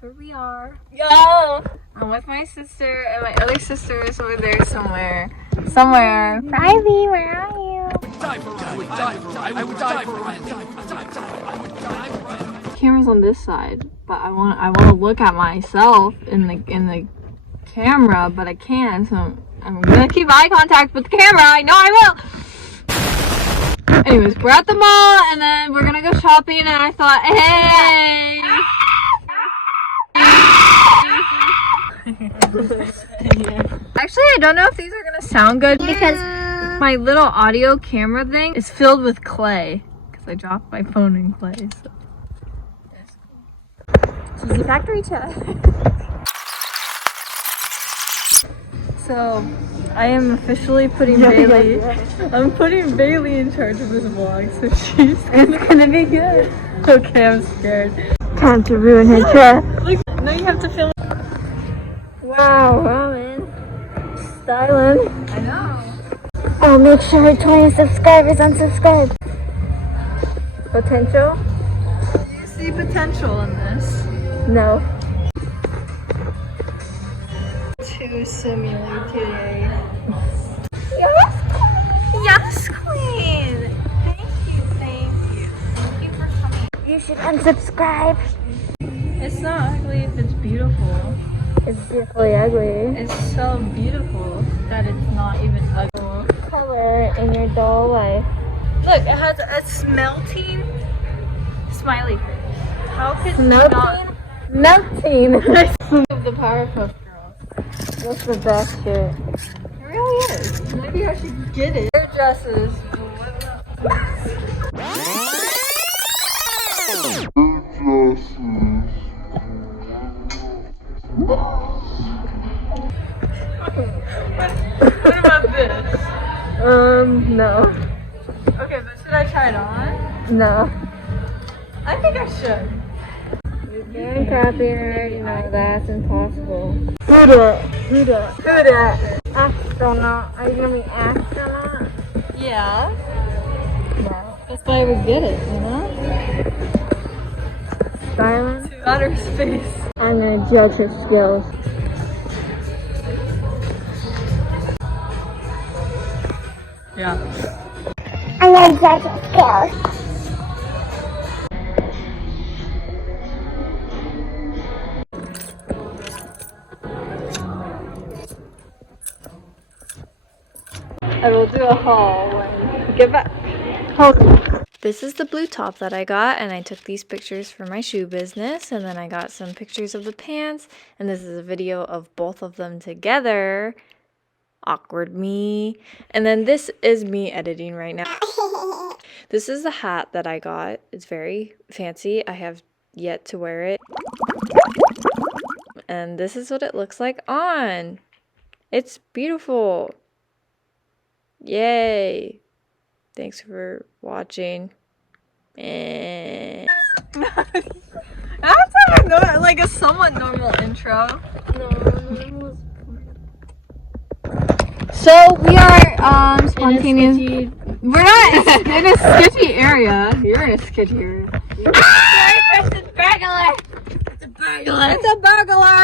that's where we are. Yo! I'm with my sister, and my other sister is over there somewhere. Riley, where are you? I would die for Randy. Camera's on this side, but I want to look at myself in the camera, but I can't. So I'm gonna keep eye contact with the camera. I know I will. Anyways, we're at the mall, and then we're gonna go shopping. And I thought, hey. Actually, I don't know if these are gonna sound good because my little audio camera thing is filled with clay because I dropped my phone in clay. So. Cheesy factory check. So, I am officially putting Bailey. I'm putting Bailey in charge of this vlog, so she's gonna be good. Okay, I'm scared. Time to ruin her trip. No, you have to film. Wow, Roman. Styling. I know. Oh, make sure 20 subscribers unsubscribe. Potential? Do you see potential in this? No. To simulate today. Yes, queen. Thank you. Thank you for coming. You should unsubscribe. It's not ugly if it's beautiful. It's beautifully ugly. It's so beautiful that it's not even ugly. Color in your dull life. Look, it has a smelting smiley face. How could Melting? Melting. of the Powerpuff Girls? That's the best shit. It really is. Maybe I should get it. Their dresses. What about this? No. Okay, but should I try it on? No. I think I should. You can't copy and already know that's impossible. Who that? Astronaut. Are you gonna be astronaut? Yeah. No. That's why I would get it, you know? Styling? To outer space. I'm gonna judge your skills. Yeah. I'm gonna judge your skills. I will do a haul when we get back. This is the blue top that I got, and I took these pictures for my shoe business, and then I got some pictures of the pants, and this is a video of both of them together. Awkward me. And then this is me editing right now. This is the hat that I got. It's very fancy. I have yet to wear it. And this is what it looks like on. It's beautiful. Yay. Thanks for watching. I have to have like a somewhat normal intro. So we are spontaneous. We're not in a sketchy area. You're in a sketchy area. It's a burglar! It's a burglar! It's a burglar!